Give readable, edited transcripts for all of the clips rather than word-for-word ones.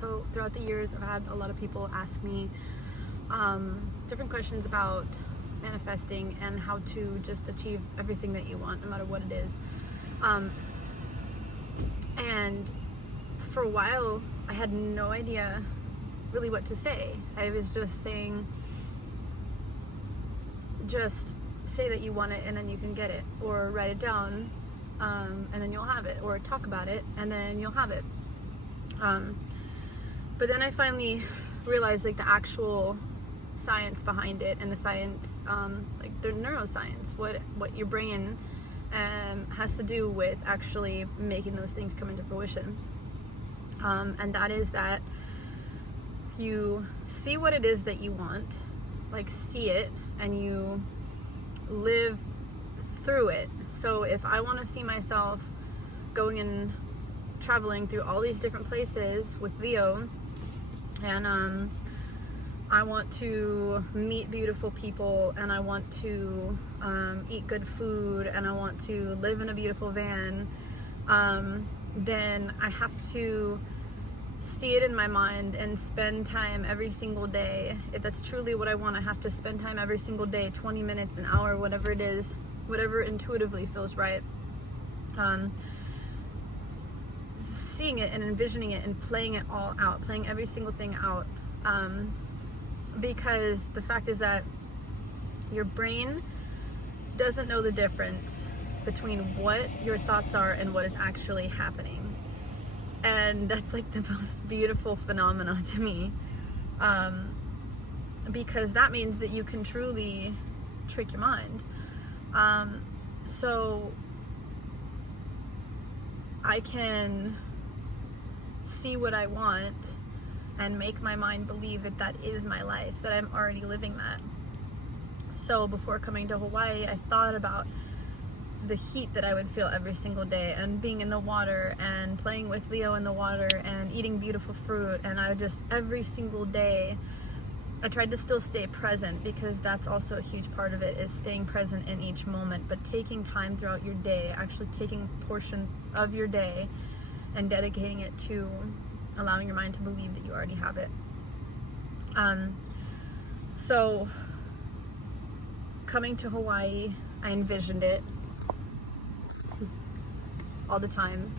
So throughout the years, I've had a lot of people ask me different questions about manifesting and how to just achieve everything that you want, no matter what it is. And for a while, I had no idea really what to say. I was just saying, just say that you want it and then you can get it, or write it down and then you'll have it, or talk about it and then you'll have it. But then I finally realized like the actual science behind it, and the science, like the neuroscience, what your brain has to do with actually making those things come into fruition. And that is that you see what it is that you want, like see it, and you live through it. So if I want to see myself going and traveling through all these different places with Leo, and I want to meet beautiful people, and I want to eat good food, and I want to live in a beautiful van, then I have to see it in my mind and spend time every single day. If that's truly what I want, I have to spend time every single day, 20 minutes, an hour, whatever it is, whatever intuitively feels right. Seeing it and envisioning it and playing it all out, playing every single thing out. Because the fact is that your brain doesn't know the difference between what your thoughts are and what is actually happening. And that's like the most beautiful phenomena to me, because that means that you can truly trick your mind. So I can see what I want and make my mind believe that that is my life, that I'm already living that. So before coming to Hawaii, I thought about the heat that I would feel every single day, and being in the water and playing with Leo in the water and eating beautiful fruit. And I just, every single day, I tried to still stay present, because that's also a huge part of it, is staying present in each moment, but taking time throughout your day, actually taking a portion of your day and dedicating it to allowing your mind to believe that you already have it. So coming to Hawaii, I envisioned it all the time.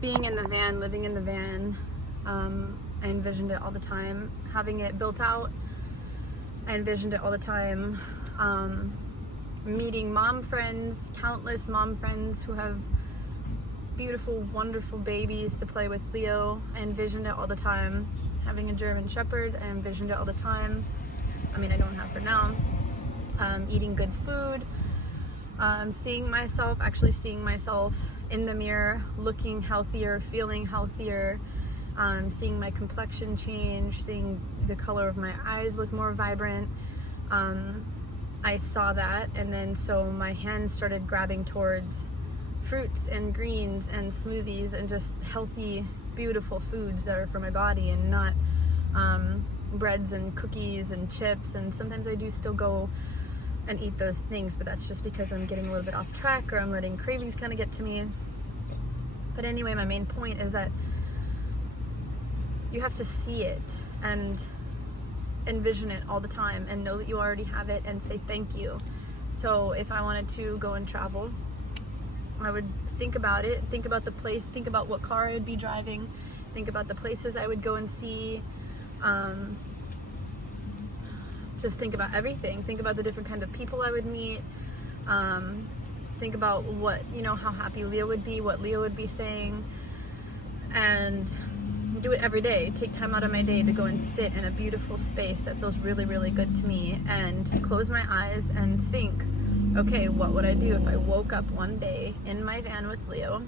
Being in the van, living in the van, I envisioned it all the time. Having it built out, I envisioned it all the time. Meeting mom friends, countless mom friends who have beautiful, wonderful babies to play with Leo. I envisioned it all the time. Having a German Shepherd, I envisioned it all the time. I mean, I don't have her now. Eating good food, seeing myself in the mirror, looking healthier, feeling healthier, seeing my complexion change, seeing the color of my eyes look more vibrant. I saw that, and then so my hands started grabbing towards fruits and greens and smoothies and just healthy, beautiful foods that are for my body, and not breads and cookies and chips. And sometimes I do still go and eat those things, but that's just because I'm getting a little bit off track, or I'm letting cravings kind of get to me. But anyway, my main point is that you have to see it and envision it all the time, and know that you already have it, and say thank you. So if I wanted to go and travel, I would think about it, think about the place, think about what car I would be driving, think about the places I would go and see, just think about everything. Think about the different kinds of people I would meet. Think about what, how happy Leo would be, what Leo would be saying, and do it every day. Take time out of my day to go and sit in a beautiful space that feels really, really good to me, and close my eyes and think, okay, what would I do if I woke up one day in my van with Leo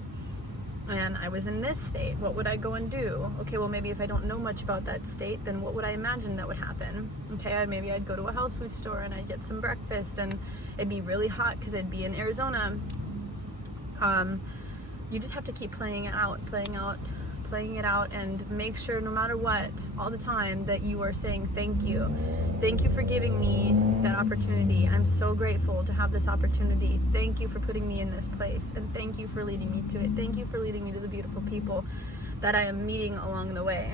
and I was in this state? What would I go and do? Okay, well, maybe if I don't know much about that state, then what would I imagine that would happen? Okay, maybe I'd go to a health food store and I'd get some breakfast, and it'd be really hot because it'd be in Arizona. You just have to keep playing it out, and make sure, no matter what, all the time, that you are saying thank you. Thank you for giving me that opportunity. I'm so grateful to have this opportunity. Thank you for putting me in this place, and thank you for leading me to it. Thank you for leading me to the beautiful people that I am meeting along the way.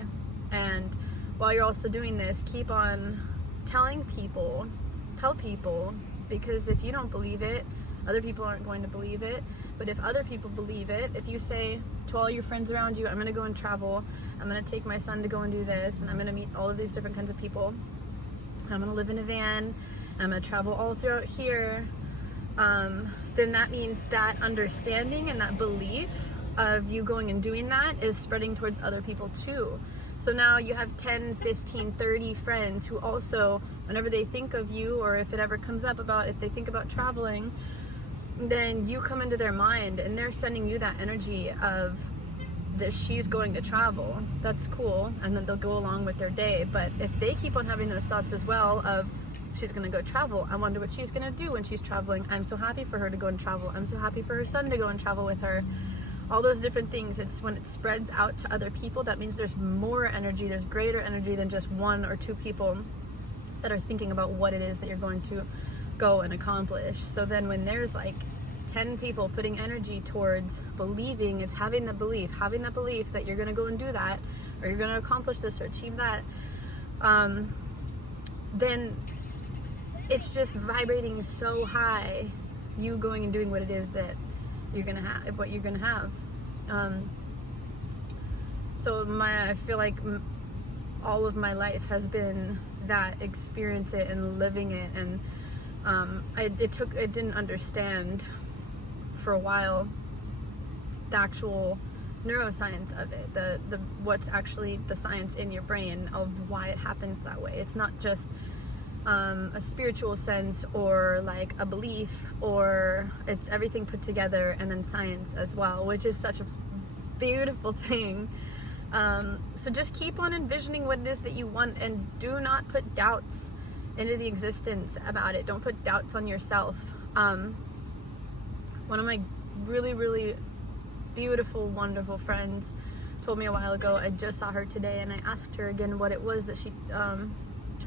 And while you're also doing this, keep on telling people, tell people, because if you don't believe it, other people aren't going to believe it. But if other people believe it, if you say to all your friends around you, I'm going to go and travel, I'm going to take my son to go and do this, and I'm going to meet all of these different kinds of people, and I'm going to live in a van, and I'm going to travel all throughout here, then that means that understanding and that belief of you going and doing that is spreading towards other people too. So now you have 10, 15, 30 friends who also, whenever they think of you, or if it ever comes up about, if they think about traveling, then you come into their mind and they're sending you that energy of that she's going to travel. That's cool. And then they'll go along with their day. But if they keep on having those thoughts as well of she's going to go travel, I wonder what she's going to do when she's traveling. I'm so happy for her to go and travel. I'm so happy for her son to go and travel with her. All those different things. It's when it spreads out to other people, that means there's more energy, there's greater energy than just one or two people that are thinking about what it is that you're going to go and accomplish. So then when there's like 10 people putting energy towards believing, it's having the belief that you're going to go and do that, or you're going to accomplish this or achieve that, then it's just vibrating so high, you going and doing what it is that you're going to have, what you're going to have. So I feel like all of my life has been that, experience it and living it. And I didn't understand for a while the actual neuroscience of it, the what's actually the science in your brain of why it happens that way. It's not just a spiritual sense or like a belief, or it's everything put together, and then science as well, which is such a beautiful thing. So just keep on envisioning what it is that you want, and do not put doubts into the existence about it. Don't put doubts on yourself. One of my really, really beautiful, wonderful friends told me a while ago, I just saw her today, and I asked her again what it was that she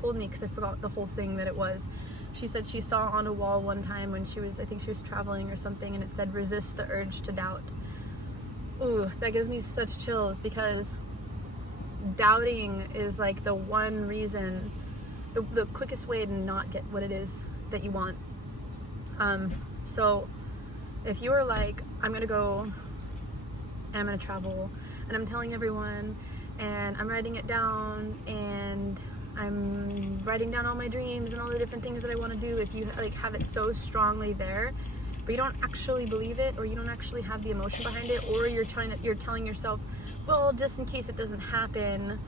told me, because I forgot the whole thing that it was. She said she saw on a wall one time when she was, I think she was traveling or something, and it said, resist the urge to doubt. Ooh, that gives me such chills, because doubting is like the one reason, the quickest way to not get what it is that you want. So if you're like, I'm gonna go and I'm gonna travel, and I'm telling everyone, and I'm writing it down, and I'm writing down all my dreams and all the different things that I want to do, if you like have it so strongly there, but you don't actually believe it, or you don't actually have the emotion behind it, or you're telling yourself, well, just in case it doesn't happen,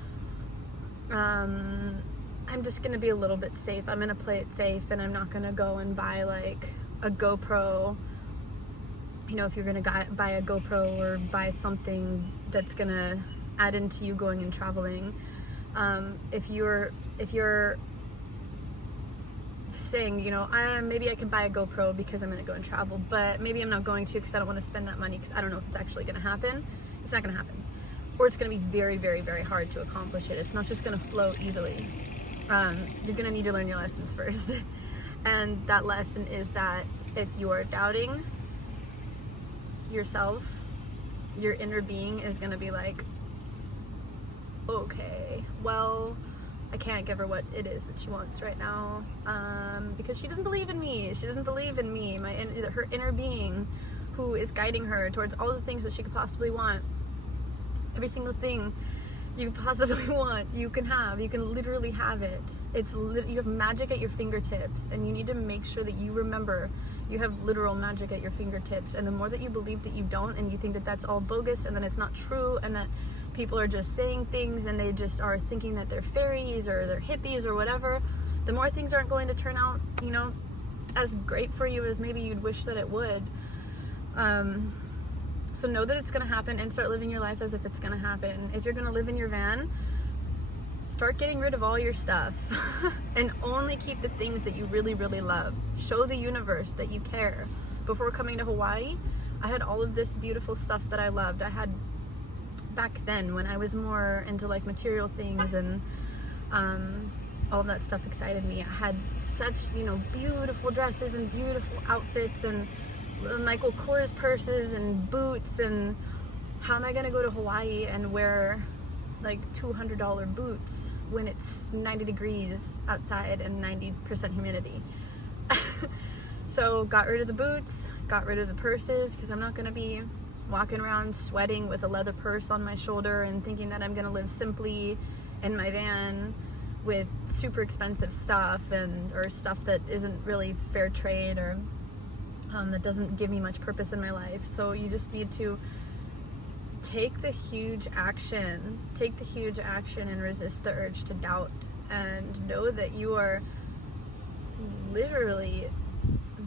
I'm just gonna be a little bit safe, I'm gonna play it safe, and I'm not gonna go and buy like a GoPro. You know, if you're gonna buy a GoPro or buy something that's gonna add into you going and traveling, if you're saying, you know, maybe I can buy a GoPro because I'm gonna go and travel, but maybe I'm not going to because I don't want to spend that money because I don't know if it's actually gonna happen. It's not gonna happen, or it's gonna be very, very, very hard to accomplish it. It's not just gonna flow easily. You're gonna need to learn your lessons first, and that lesson is that if you are doubting yourself, your inner being is gonna be like, okay, well, I can't give her what it is that she wants right now, because she doesn't believe in me. She doesn't believe in me. Her inner being, who is guiding her towards all the things that she could possibly want. Every single thing you possibly want, you can have. You can literally have it. You have magic at your fingertips, and you need to make sure that you remember you have literal magic at your fingertips. And the more that you believe that you don't, and you think that that's all bogus, and that it's not true, and that people are just saying things, and they just are thinking that they're fairies or they're hippies or whatever, the more things aren't going to turn out, you know, as great for you as maybe you'd wish that it would. So know that it's going to happen, and start living your life as if it's going to happen. If you're going to live in your van, start getting rid of all your stuff and only keep the things that you really, really love. Show the universe that you care. Before coming to Hawaii, I had all of this beautiful stuff that I loved. I had, back then when I was more into like material things and all that stuff excited me. I had such, beautiful dresses and beautiful outfits and Michael Kors purses and boots, and how am I gonna go to Hawaii and wear like $200 boots when it's 90 degrees outside and 90% humidity? So got rid of the boots, got rid of the purses, because I'm not gonna be walking around sweating with a leather purse on my shoulder and thinking that I'm gonna live simply in my van with super expensive stuff or stuff that isn't really fair trade, or that doesn't give me much purpose in my life. So you just need to take the huge action and resist the urge to doubt, and know that you are literally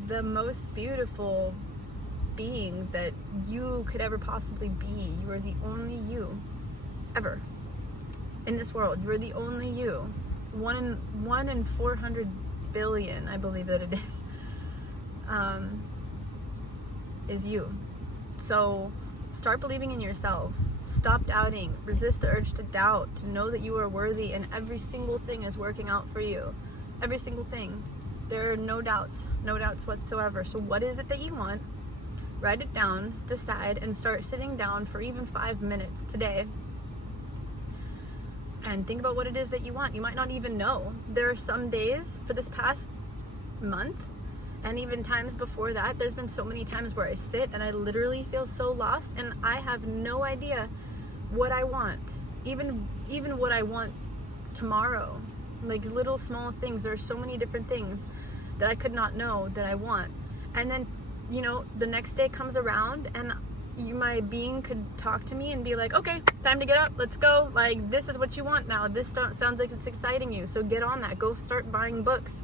the most beautiful being that you could ever possibly be. You are the only you ever in this world. You are the only you. One in 400 billion, I believe that it is you. So start believing in yourself. Stop doubting. Resist the urge to doubt. Know that you are worthy, and every single thing is working out for you. Every single thing. There are no doubts whatsoever. So what is it that you want? Write it down, decide, and start sitting down for even 5 minutes today and think about what it is that you want. You might not even know. There are some days for this past month, and even times before that, there's been so many times where I sit and I literally feel so lost, and I have no idea what I want. Even what I want tomorrow. Like little small things. There are so many different things that I could not know that I want. And then, the next day comes around and my being could talk to me and be like, okay, time to get up, let's go. Like, this is what you want now. This sounds like it's exciting you. So get on that. Go start buying books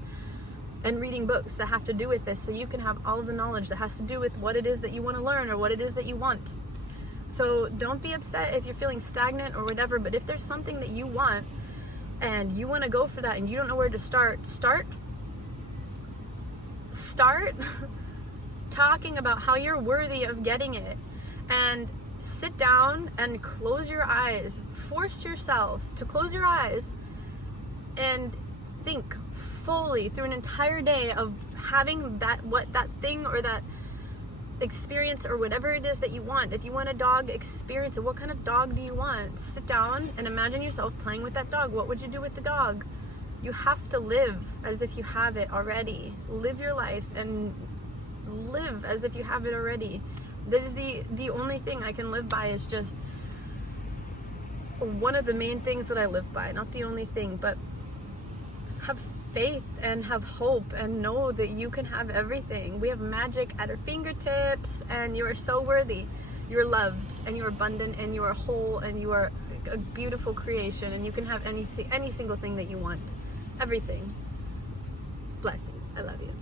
and reading books that have to do with this, so you can have all of the knowledge that has to do with what it is that you want to learn or what it is that you want. So don't be upset if you're feeling stagnant or whatever, but if there's something that you want and you want to go for that and you don't know where to start talking about how you're worthy of getting it, and sit down and close your eyes. Force yourself to close your eyes and think fully through an entire day of having that thing or that experience or whatever it is that you want. If you want a dog, experience it. What kind of dog do you want? Sit down and imagine yourself playing with that dog. What would you do with the dog? You have to live as if you have it already. Live your life and live as if you have it already. That is the only thing I can live by. Is just one of the main things that I live by. Not the only thing, but have faith and have hope and know that you can have everything. We have magic at our fingertips, and you are so worthy. You're loved, and you are abundant, and you are whole, and you are a beautiful creation, and you can have any single thing that you want. Everything. Blessings. I love you.